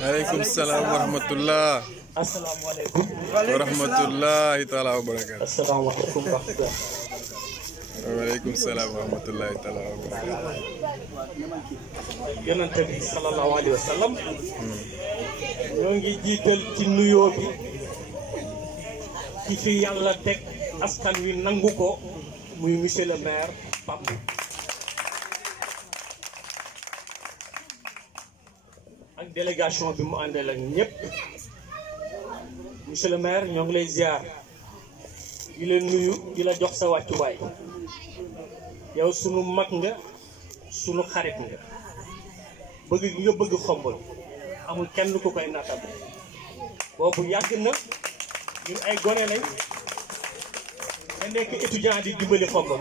Waalaikum salam warahmatullah. Assalamualaikum warahmatullahi taala wabarakatuh. Assalamualaikum Waalaikum salam warahmatullahi taala wabarakatuh. Yonent bi sallallahu alayhi wa sallam ñoo ngi jiital ci nuyoo bi ci fi yàlla teg askan wi nangu ko muy monsieur le maire Pape ak délégation bi mu àndal ak ñëpp. Monsieur le maire ñoo ngi lay ziar di la nuyu di la jox sa wàccuwaay yow sunu mag nga sunu xarit nga bëgg nga bëgg Xombol amul kenn ku koy natal boobu yàgg na ñun ay gone lañ nga nekk étudiant di dimbali Xombol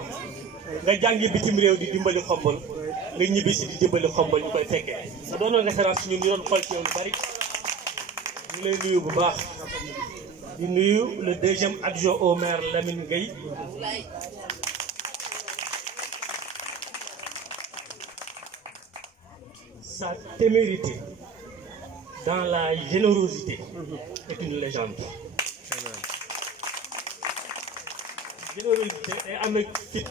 nga jàngi bitim réew di dimbali Xombol nga ñibbisi di dimbali Xombol ñu koy fekkee sa doonoon référence ñun ñu doon xool ci yow lu bari ñu lay nuyu bu baax di nuyu le deuxième adjoint au maire Lamine Gueye sa témérité dans la générosité est une légende. Générosité day am ak fit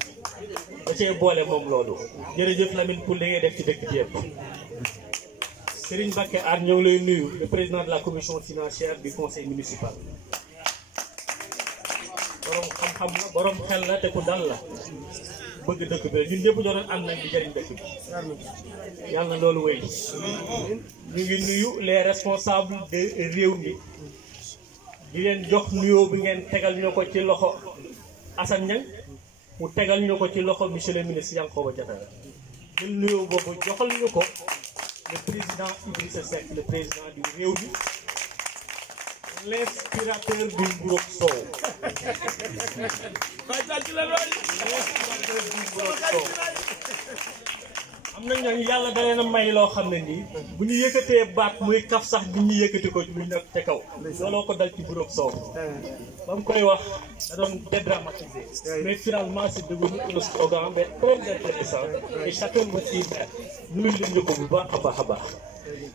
da cee boole moom loolu jërëjëf Lamine pour li ngay def ci dëkk bi yëpp. Serigne Mbacké Ar ñoo ngi lay nuyu le président de la commission financière du conseil municipal. borom xam-xam la borom xel la te ku dal la bëgg dëkk bi ñun ñëpp ñoo doon ànd nañ di jëriñ dëkk bi yàlla na loolu wéy. ñu ngi nuyu les responsables de réew mi di leen jox nuyoo bi ngeen tegal ñoo ko ci loxo Assane Niang mu tegal ñu ko ci loxo monsieur le ministre Yankhoba Diattara jël nuyoo boobu joxal ñu ko le président Idrissa Seck le président du réew mi l'inspirateur du Mburok Sow. am na ñooñu yàlla da leen a may loo xam ne nii bu ñu yëkkatee baat muy kaf sax nit ñi yëkkati ko muy nekk ca kaw looloo ko dal ci Mburok Sow ba mu koy wax da doon dédramatiser mais finalement c'est devenu un slogan mais très intéressant et chacun va s'y mettre nuyu leen ñu ko bu baax a baax a baax.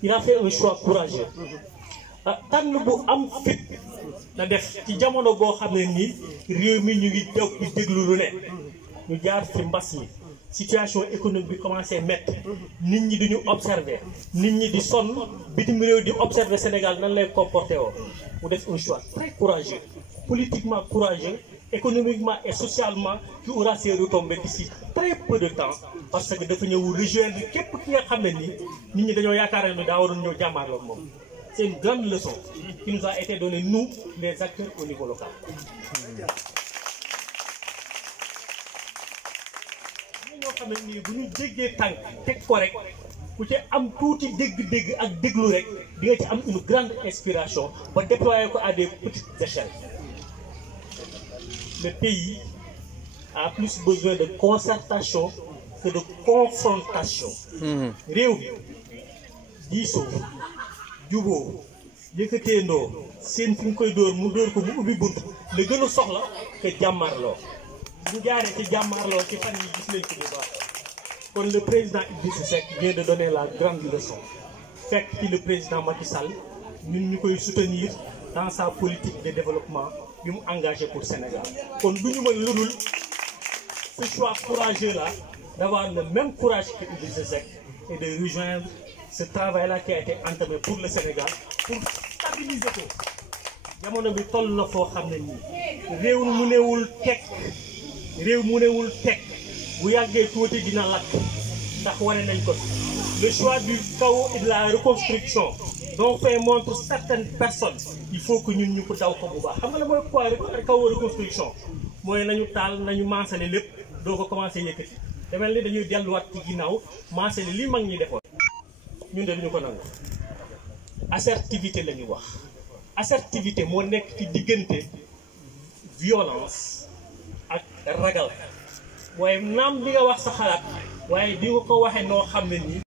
Il a fait un choix courageux tànn bu am fit na def ci jamono boo xam ne nii réew mi ñu ngi toog di déglu lu ne ñu jaar ci mbas mi situation économique bi commencé métti nit ñi duñu observer nit ñi di sonn bitim réew di observer Sénégal nan lay comporté woo mu def un choix très courageux politiquement courageux économiquement et socialement qui aura ses retombées d'ici très peu de temps parce que dafa ñëw rejoindre képp ki nga xam ne nii nit ñi dañoo yaakaar ne daa waroon ñëw jàmmaarloo moom. C'est une grande leçon qui nous a été donnée, nous, les acteurs au niveau local. Nous savons que si nous avons correct, ku ci am tuuti dégg-dégg ak déglu rek di nga ci am une grande inspiration pour déployer ko à des petites échelles. Le pays a plus besoin de concertation que de confrontation. Réew mi diisoo juboo yëkkatee ndoo seen fi nga koy dóor mu dóor ko mu ubbi bunt la gën a soxla que jàmmarloo bu jaaree ci jàmmarloo ci fan yi gis nañ ko bu baax kon le président Idrissa Seck vient de donner la grande leçon fekk ci le président Macky Sall ñun ñu koy soutenir dans sa politique de développement bi mu engagé pour Sénégal kon du ñu mën lu dul ce choix courageux là d'avoir le même courage que Idrissa Seck et de rejoindre ce travail-là qui a été entamé pour le Sénégal pour stabiliser ko jamono bi toll na foo xam ne nii réew mu newul teg bu yàggee tuuti dina lakk ndax wane nañ ko le choix du chaos et de la reconstruction dont fait montre certaines personnes il faut que ñun ñu ko daw ko bu baax xam nga la mooy quoi chaos reconstruction mooy nañu taal nañu maasale lépp doo ko commencé yëkkati demel ni dañuy delluwaat ci ginnaaw maasale li mag ñi defoon ñun de duñu ko nangu assertivité la ñu wax assertivité moo nekk ci diggante violence ak ragal waaye naam di nga wax sa xalaat waaye di nga ko waxee noo xam ne nii